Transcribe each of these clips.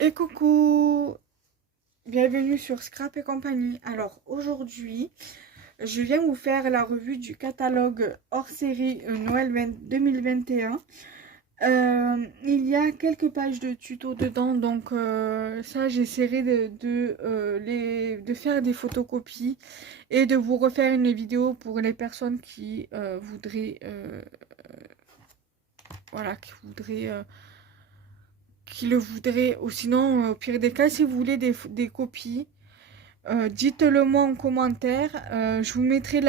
Et coucou, bienvenue sur Scrap et compagnie. Alors aujourd'hui, je viens vous faire la revue du catalogue hors série Noël 2021. Il y a quelques pages de tuto dedans, donc ça j'essaierai de faire des photocopies et de vous refaire une vidéo pour les personnes qui voudraient, voilà, qui le voudraient, ou sinon au pire des cas si vous voulez des copies. Dites-le moi en commentaire. Je vous mettrai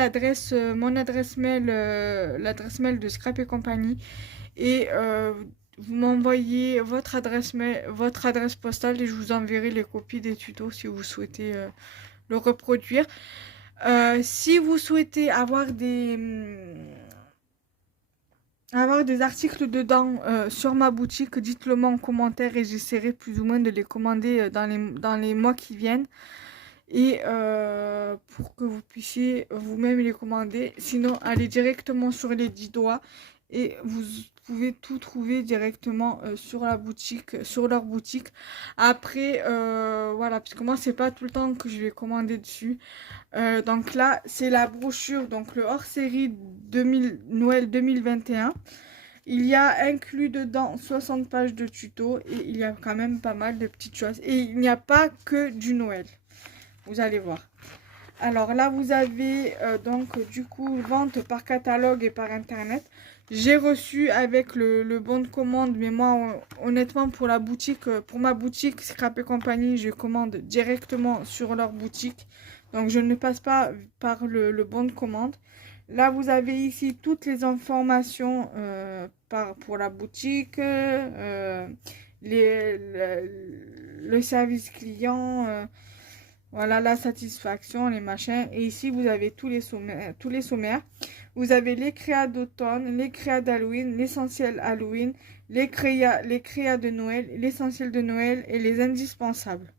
mon l'adresse mail de Scrap et compagnie. Et vous m'envoyez votre adresse postale et je vous enverrai les copies des tutos si vous souhaitez le reproduire. Si vous souhaitez avoir des articles dedans sur ma boutique, dites-le moi en commentaire et j'essaierai plus ou moins de les commander dans les mois qui viennent. Et pour que vous puissiez vous-même les commander. Sinon, allez directement sur les 10 doigts et vous pouvez tout trouver directement sur la boutique, sur leur boutique. Après, voilà, parce que moi, c'est pas tout le temps que je vais commander dessus. Donc là, c'est la brochure, donc le hors-série Noël 2021. Il y a inclus dedans 60 pages de tuto et il y a quand même pas mal de petites choses. Et il n'y a pas que du Noël. Vous allez voir. Alors là, vous avez donc du coup vente par catalogue et par internet. J'ai reçu avec le bon de commande, mais moi honnêtement pour ma boutique Scrap et compagnie, je commande directement sur leur boutique. Donc je ne passe pas par le bon de commande. Là, vous avez ici toutes les informations pour la boutique, le service client. Voilà, la satisfaction, les machins. Et ici, vous avez tous les sommaires. Vous avez les créas d'automne, les créas d'Halloween, l'essentiel Halloween, les créas de Noël, l'essentiel de Noël et les indispensables.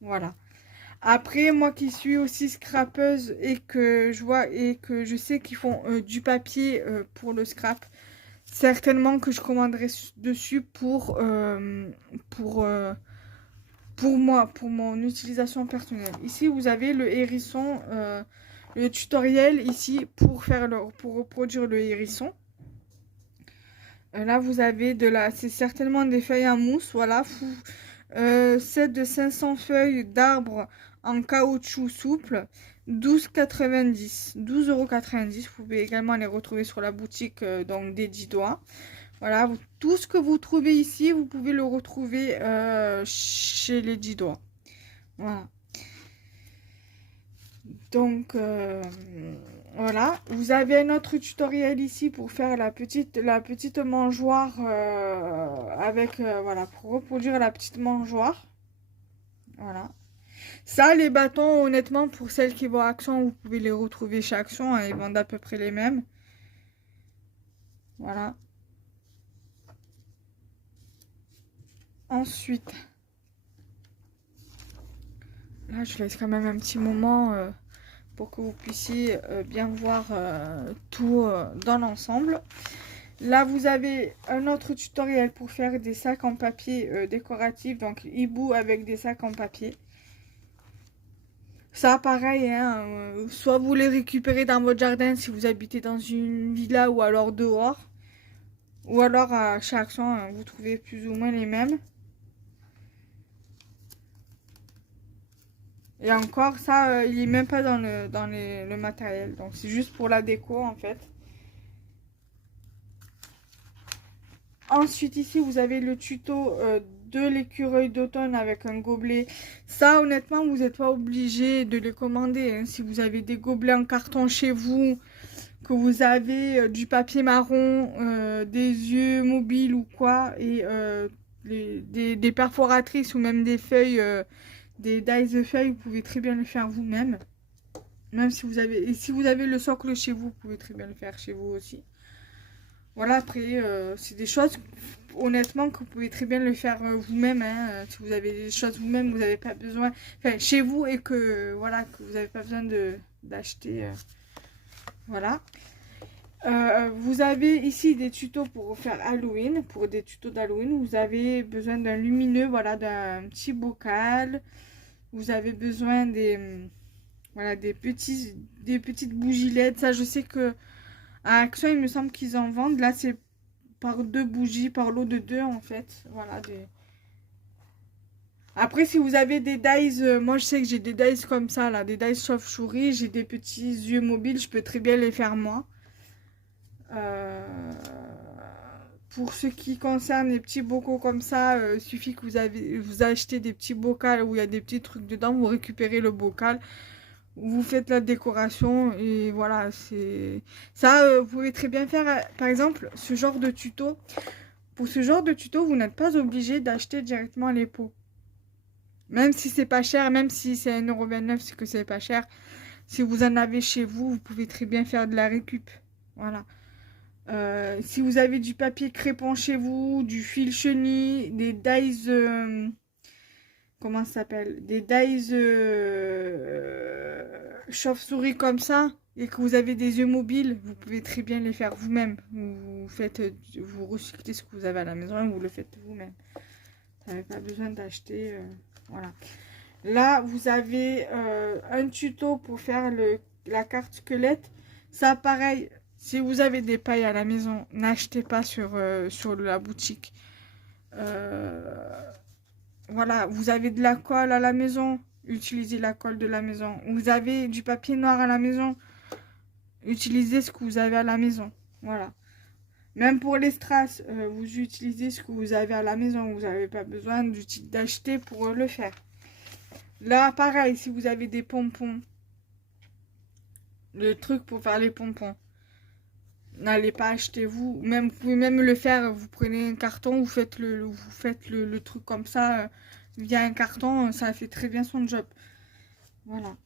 Voilà. Après, moi qui suis aussi scrapeuse et que je sais qu'ils font du papier pour le scrap, certainement que je commanderai dessus pour moi, pour mon utilisation personnelle. Ici, vous avez le hérisson, le tutoriel ici pour reproduire le hérisson. Là, vous avez c'est certainement des feuilles en mousse, voilà. Set de 500 feuilles d'arbres en caoutchouc souple, 12,90 €. Vous pouvez également les retrouver sur la boutique donc des 10 doigts. Voilà, tout ce que vous trouvez ici, vous pouvez le retrouver chez les 10 doigts. Voilà. Donc, voilà. Vous avez un autre tutoriel ici pour faire la petite mangeoire voilà, pour reproduire la petite mangeoire. Voilà. Ça, les bâtons, honnêtement, pour celles qui vont à Action, vous pouvez les retrouver chez Action. Hein, ils vendent à peu près les mêmes. Voilà. Ensuite, là, je laisse quand même un petit moment pour que vous puissiez bien voir tout dans l'ensemble. Là, vous avez un autre tutoriel pour faire des sacs en papier décoratifs, donc hibou avec des sacs en papier. Ça, pareil, hein, soit vous les récupérez dans votre jardin si vous habitez dans une villa ou alors dehors. Ou alors à chaque Action, hein, vous trouvez plus ou moins les mêmes. Et encore, ça, il n'est même pas dans le matériel. Donc, c'est juste pour la déco, en fait. Ensuite, ici, vous avez le tuto de l'écureuil d'automne avec un gobelet. Ça, honnêtement, vous n'êtes pas obligé de les commander. Hein. Si vous avez des gobelets en carton chez vous, que vous avez du papier marron, des yeux mobiles ou quoi, et des perforatrices ou même des feuilles, des dies de feuilles, vous pouvez très bien le faire vous-même. Même si vous avez le socle chez vous, vous pouvez très bien le faire chez vous aussi. Voilà, après, c'est des choses, honnêtement, que vous pouvez très bien le faire vous-même. Hein, si vous avez des choses vous-même, vous n'avez pas besoin, enfin, chez vous, et que, voilà, que vous n'avez pas besoin d'acheter, voilà. Vous avez ici des tutos pour faire Halloween, pour des tutos d'Halloween. Vous avez besoin d'un lumineux, voilà, d'un petit bocal. Vous avez besoin voilà, des petites bougies LED. Ça, je sais que à Action, il me semble qu'ils en vendent. Là, c'est par 2 bougies, par lot de 2 en fait. Voilà, Après, si vous avez des dies, moi je sais que j'ai des dies comme ça, là, des dies chauve-souris, j'ai des petits yeux mobiles, je peux très bien les faire moi. Euh, Pour ce qui concerne les petits bocaux comme ça, il suffit que vous achetez des petits bocaux où il y a des petits trucs dedans, vous récupérez le bocal, vous faites la décoration et voilà, c'est ça. Vous pouvez très bien faire, par exemple, ce genre de tuto. Pour ce genre de tuto, vous n'êtes pas obligé d'acheter directement les pots. Même si c'est pas cher, même si c'est 1,29 €, c'est que c'est pas cher. Si vous en avez chez vous, vous pouvez très bien faire de la récup. Voilà. Si vous avez du papier crépon chez vous, du fil chenille, des dies, comment ça s'appelle? Des dies chauve-souris comme ça, et que vous avez des yeux mobiles, vous pouvez très bien les faire vous-même. Vous recyclez ce que vous avez à la maison et vous le faites vous-même. Vous n'avez pas besoin d'acheter. Voilà. Là, vous avez un tuto pour faire la carte squelette. Ça, pareil, si vous avez des pailles à la maison, n'achetez pas sur la boutique. Voilà, vous avez de la colle à la maison, utilisez la colle de la maison. Vous avez du papier noir à la maison, utilisez ce que vous avez à la maison. Voilà. Même pour les strass, vous utilisez ce que vous avez à la maison. Vous n'avez pas besoin d'acheter pour le faire. Là, pareil, si vous avez des pompons, le truc pour faire les pompons, n'allez pas acheter vous. Même, vous pouvez même le faire, vous prenez un carton, vous faites le truc comme ça, via un carton, ça fait très bien son job. Voilà.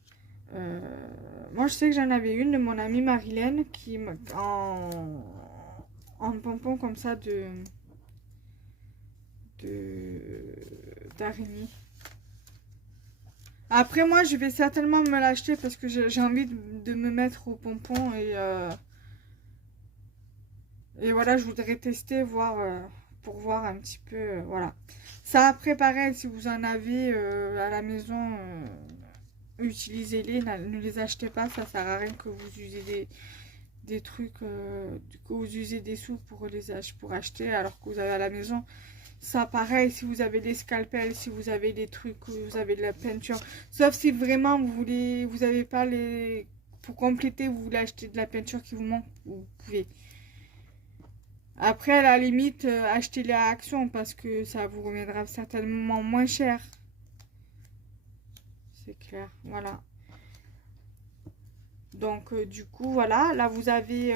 Moi, je sais que j'en avais une de mon amie Marilène qui en pompon comme ça d'araignée. Après, moi, je vais certainement me l'acheter parce que j'ai envie de me mettre au pompon et voilà, je voudrais tester, voir pour voir un petit peu, voilà. Ça, après, pareil, si vous en avez à la maison, utilisez-les, ne les achetez pas, ça sert à rien que vous usez des trucs, que vous usez des sous pour acheter alors que vous avez à la maison. Ça, pareil, si vous avez des scalpels, si vous avez des trucs, vous avez de la peinture. Sauf si vraiment vous n'avez pas les... Pour compléter, vous voulez acheter de la peinture qui vous manque, vous pouvez. Après, à la limite, achetez-les à Action parce que ça vous reviendra certainement moins cher. C'est clair, voilà. Donc, du coup, voilà. Là, vous avez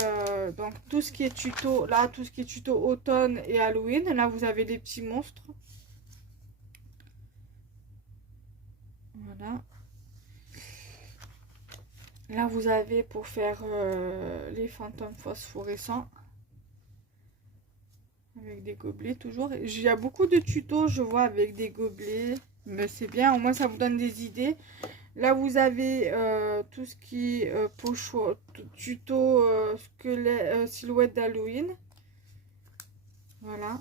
donc tout ce qui est tuto. Là, tout ce qui est tuto automne et Halloween. Là, vous avez des petits monstres. Voilà. Là, vous avez pour faire les fantômes phosphorescents. Avec des gobelets, toujours. Il y a beaucoup de tutos, je vois, avec des gobelets. Mais c'est bien, au moins, ça vous donne des idées. Là, vous avez tout ce qui est tuto squelette, silhouette d'Halloween. Voilà.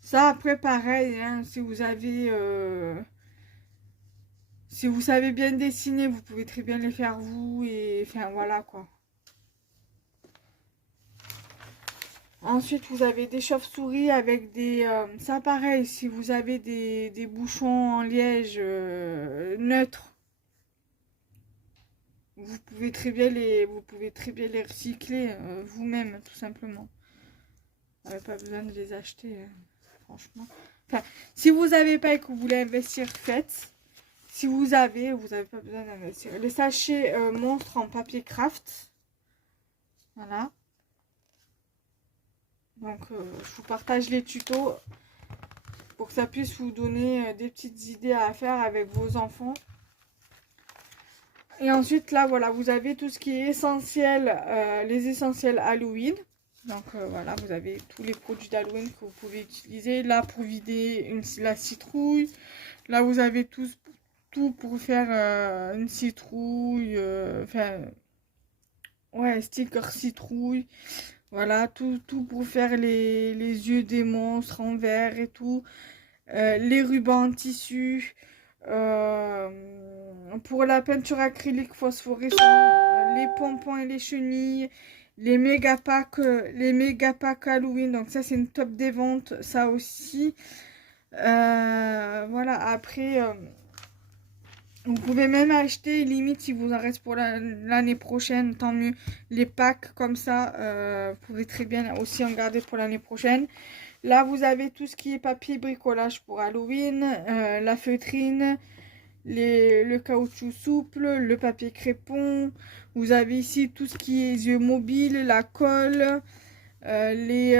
Ça, après, pareil, hein, si vous avez... si vous savez bien dessiner, vous pouvez très bien les faire vous. Et enfin, voilà, quoi. Ensuite, vous avez des chauves-souris avec des... ça, pareil, si vous avez des bouchons en liège neutres, vous pouvez très bien les recycler vous-même, tout simplement. Vous n'avez pas besoin de les acheter, franchement. Enfin, si vous n'avez pas et que vous voulez investir, faites. Si vous avez pas besoin d'investir. Les sachets monstres en papier craft. Voilà. Donc, je vous partage les tutos pour que ça puisse vous donner des petites idées à faire avec vos enfants. Et ensuite, là, voilà, vous avez tout ce qui est essentiel, les essentiels Halloween. Donc, voilà, vous avez tous les produits d'Halloween que vous pouvez utiliser. Là, pour vider la citrouille. Là, vous avez tout pour faire une citrouille. Enfin, Ouais, sticker citrouille. Voilà, tout pour faire les yeux des monstres en verre et tout. Les rubans en tissu. Pour la peinture acrylique phosphorescente, les pompons et les chenilles. Les méga packs Halloween. Donc ça, c'est une top des ventes. Ça aussi. Voilà, après... vous pouvez même acheter, limite, si vous en reste pour l'année prochaine, tant mieux. Les packs comme ça, vous pouvez très bien aussi en garder pour l'année prochaine. Là, vous avez tout ce qui est papier bricolage pour Halloween, la feutrine, le caoutchouc souple, le papier crépon. Vous avez ici tout ce qui est yeux mobiles, la colle. Les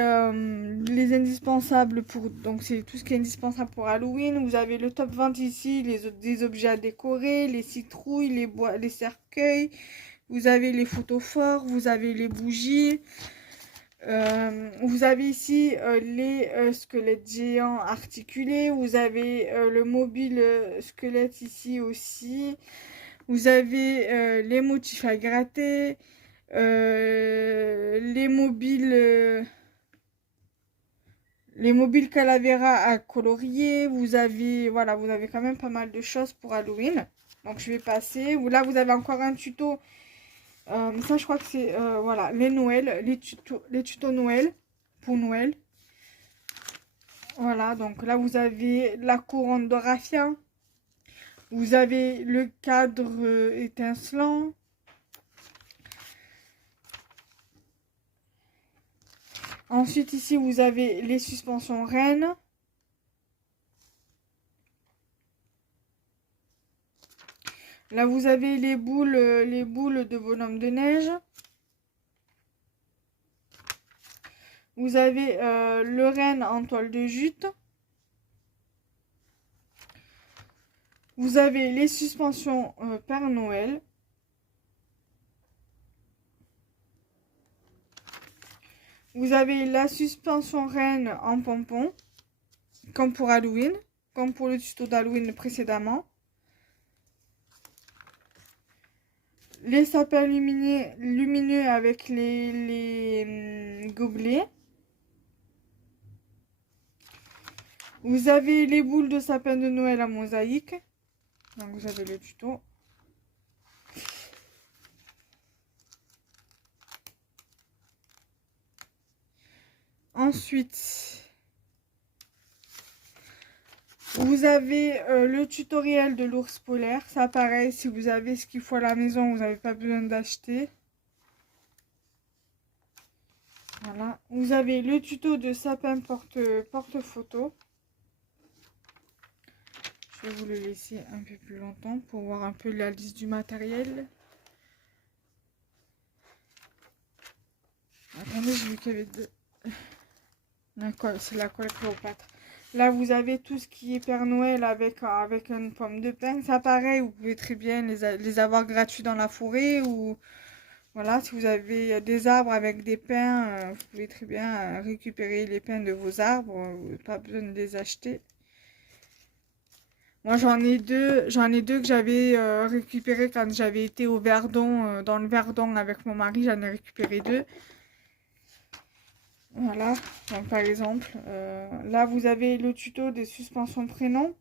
indispensables pour donc c'est tout ce qui est indispensable pour Halloween. Vous avez le top 20 ici, des objets à décorer, les citrouilles, les cercueils, vous avez les photos forts, vous avez les bougies, vous avez ici les squelettes géants articulés, vous avez le mobile squelette ici aussi, vous avez les motifs à gratter, les mobiles Calavera à colorier. Vous avez, voilà, vous avez quand même pas mal de choses pour Halloween. Donc je vais passer. Là, vous avez encore un tuto. Ça, je crois que c'est, voilà, les tutos Noël pour Noël. Voilà, donc là, vous avez la couronne de raffia. Vous avez le cadre étincelant. Ensuite, ici, vous avez les suspensions reines. Là, vous avez les boules de bonhomme de neige. Vous avez le renne en toile de jute. Vous avez les suspensions Père Noël. Vous avez la suspension reine en pompon, comme pour Halloween, comme pour le tuto d'Halloween précédemment. Les sapins lumineux avec les gobelets. Vous avez les boules de sapin de Noël à mosaïque. Donc vous avez le tuto. Ensuite, vous avez le tutoriel de l'ours polaire. Ça, pareil, si vous avez ce qu'il faut à la maison, vous n'avez pas besoin d'acheter. Voilà. Vous avez le tuto de sapin porte-photo. Je vais vous le laisser un peu plus longtemps pour voir un peu la liste du matériel. Attendez, j'ai vu qu'il y avait deux. C'est la colle Cléopâtre. Là, vous avez tout ce qui est Père Noël avec une pomme de pin. Ça, pareil, vous pouvez très bien les avoir gratuits dans la forêt. Ou voilà, si vous avez des arbres avec des pins, vous pouvez très bien récupérer les pins de vos arbres. Pas besoin de les acheter. Moi, j'en ai deux que j'avais récupérés quand j'avais été au Verdon, dans le Verdon avec mon mari. J'en ai récupéré deux. Voilà, donc par exemple, là vous avez le tuto des suspensions prénoms.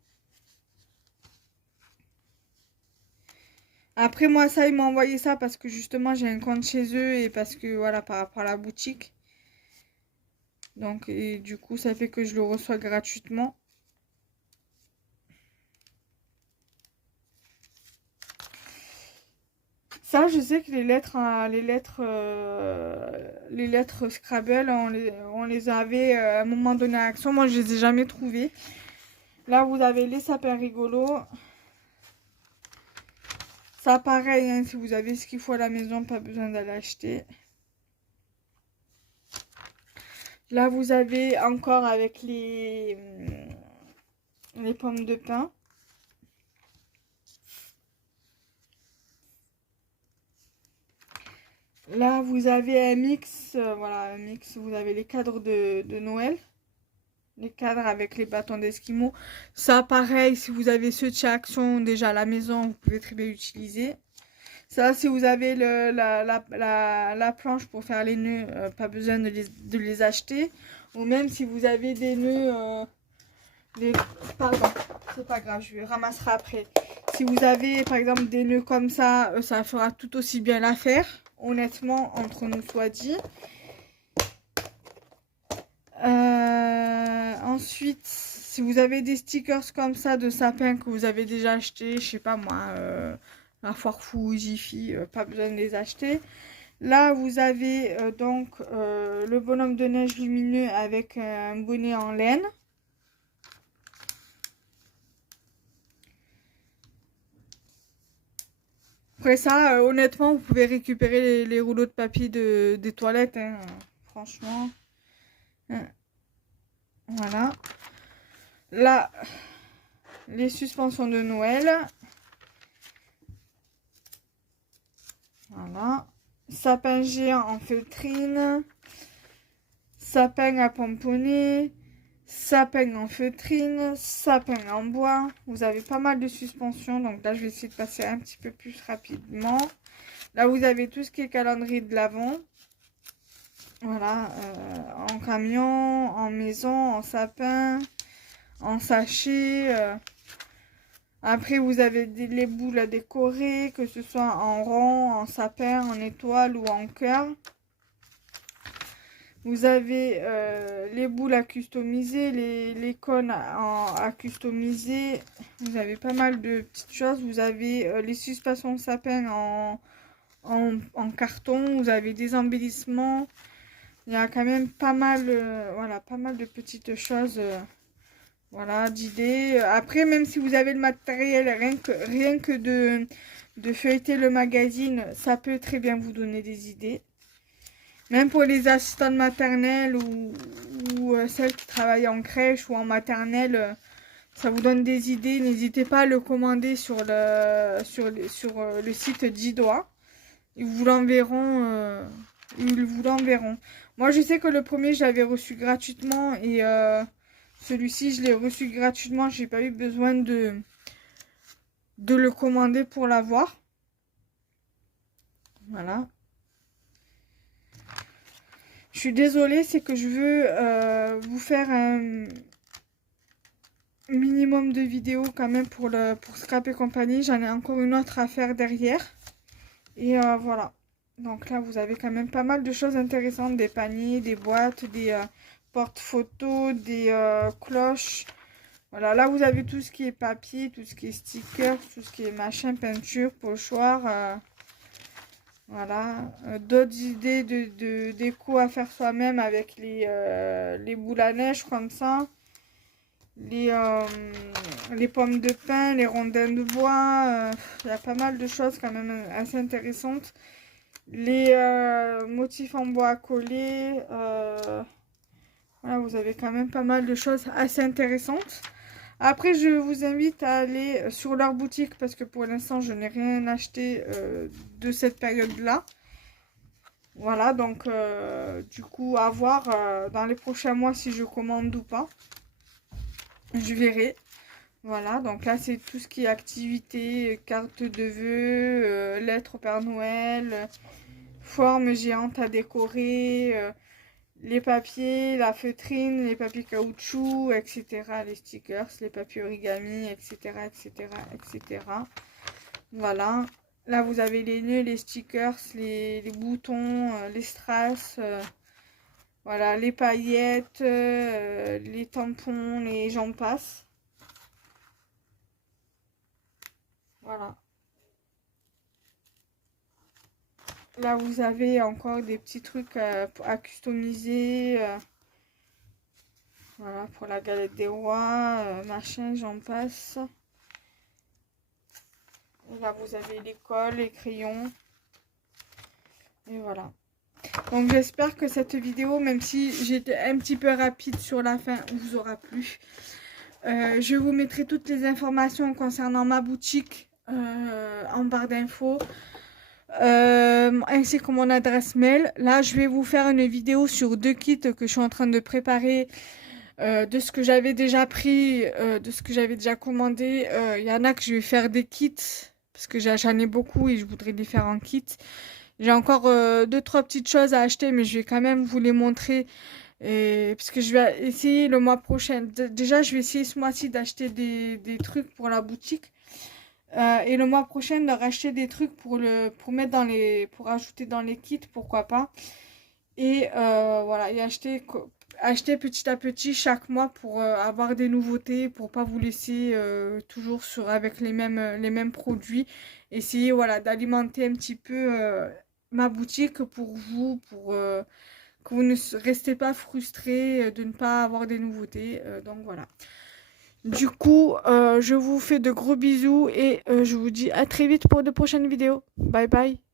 Après moi ça, ils m'ont envoyé ça parce que justement j'ai un compte chez eux et parce que voilà, par rapport à la boutique. Donc et du coup ça fait que je le reçois gratuitement. Ça, je sais que les lettres Scrabble, on les avait à un moment donné à Action. Moi, je les ai jamais trouvées. Là, vous avez les sapins rigolos. Ça, pareil, hein, si vous avez ce qu'il faut à la maison, pas besoin d'aller acheter. Là, vous avez encore avec les pommes de pin. Là, vous avez un mix, voilà, un mix. Vous avez les cadres de Noël. Les cadres avec les bâtons d'esquimaux. Ça, pareil, si vous avez ceux de chez Action déjà à la maison, vous pouvez très bien utiliser. Ça, si vous avez la planche pour faire les nœuds, pas besoin de les acheter. Ou même si vous avez des nœuds, pardon, c'est pas grave, je ramasserai après. Si vous avez par exemple des nœuds comme ça fera tout aussi bien l'affaire. Honnêtement, entre nous soit dit. Ensuite, si vous avez des stickers comme ça de sapin que vous avez déjà acheté, je sais pas moi, à Foirefou, Jiffy, pas besoin de les acheter. Là, vous avez donc le bonhomme de neige lumineux avec un bonnet en laine. Après ça, honnêtement, vous pouvez récupérer les rouleaux de papier des toilettes, hein, franchement. Hein. Voilà. Là, les suspensions de Noël. Voilà. Sapin géant en feutrine. Sapin à pomponner. Sapin en feutrine. Sapin en bois. Vous avez pas mal de suspensions. Donc là, je vais essayer de passer un petit peu plus rapidement. Là, vous avez tout ce qui est calendrier de l'Avent. Voilà. En camion, en maison, en sapin, en sachet. Après, vous avez les boules à décorer, que ce soit en rond, en sapin, en étoile ou en cœur. Vous avez les boules à customiser, les cônes à customiser. Vous avez pas mal de petites choses. Vous avez les suspensions de sapin en carton. Vous avez des embellissements. Il y a quand même pas mal, voilà, pas mal de petites choses. Voilà, d'idées. Après, même si vous avez le matériel, rien que de feuilleter le magazine, ça peut très bien vous donner des idées. Même pour les assistantes maternelles ou celles qui travaillent en crèche ou en maternelle, ça vous donne des idées. N'hésitez pas à le commander sur le site d'Idois. Ils vous l'enverront. Moi, je sais que le premier, je l'avais reçu gratuitement et celui-ci, je l'ai reçu gratuitement. J'ai pas eu besoin de le commander pour l'avoir. Voilà. Je suis désolée, c'est que je veux vous faire un minimum de vidéos quand même pour Scrap et compagnie. J'en ai encore une autre à faire derrière. Et voilà. Donc là, vous avez quand même pas mal de choses intéressantes. Des paniers, des boîtes, des porte-photos, des cloches. Voilà, là vous avez tout ce qui est papier, tout ce qui est stickers, tout ce qui est machin, peinture, pochoir. Voilà, d'autres idées de déco à faire soi-même avec les boules à neige comme ça. Les pommes de pin, les rondins de bois. Il y a pas mal de choses quand même assez intéressantes. Les motifs en bois à coller. Voilà, vous avez quand même pas mal de choses assez intéressantes. Après, je vous invite à aller sur leur boutique parce que pour l'instant, je n'ai rien acheté de cette période-là. Voilà, donc du coup, à voir dans les prochains mois si je commande ou pas. Je verrai. Voilà, donc là, c'est tout ce qui est activité, carte de vœux, lettres au Père Noël, forme géante à décorer, les papiers, la feutrine, les papiers caoutchouc, etc. Les stickers, les papiers origami, etc. etc. etc. Voilà. Là, vous avez les nœuds, les stickers, les boutons, les strass. Voilà, les paillettes, les tampons, les j'en passe. Voilà. Là, vous avez encore des petits trucs à customiser. Voilà, pour la galette des rois, machin, j'en passe. Là, vous avez les cols, les crayons. Et voilà. Donc, j'espère que cette vidéo, même si j'étais un petit peu rapide sur la fin, vous aura plu. Je vous mettrai toutes les informations concernant ma boutique en barre d'infos. Ainsi que mon adresse mail. Là, je vais vous faire une vidéo sur 2 kits que je suis en train de préparer. De ce que j'avais déjà pris, de ce que j'avais déjà commandé. Il y en a que je vais faire des kits parce que j'en ai beaucoup et je voudrais les faire en kit. J'ai encore deux, trois petites choses à acheter, mais je vais quand même vous les montrer. Et, parce que je vais essayer le mois prochain. Déjà, je vais essayer ce mois-ci d'acheter des trucs pour la boutique. Et le mois prochain, de racheter des trucs pour mettre pour ajouter dans les kits, pourquoi pas. Et voilà, et acheter petit à petit chaque mois pour avoir des nouveautés, pour pas vous laisser toujours avec les mêmes produits. Essayer, voilà, d'alimenter un petit peu ma boutique pour vous, pour que vous ne restez pas frustrés de ne pas avoir des nouveautés. Donc voilà. Du coup, je vous fais de gros bisous et je vous dis à très vite pour de prochaines vidéos. Bye bye.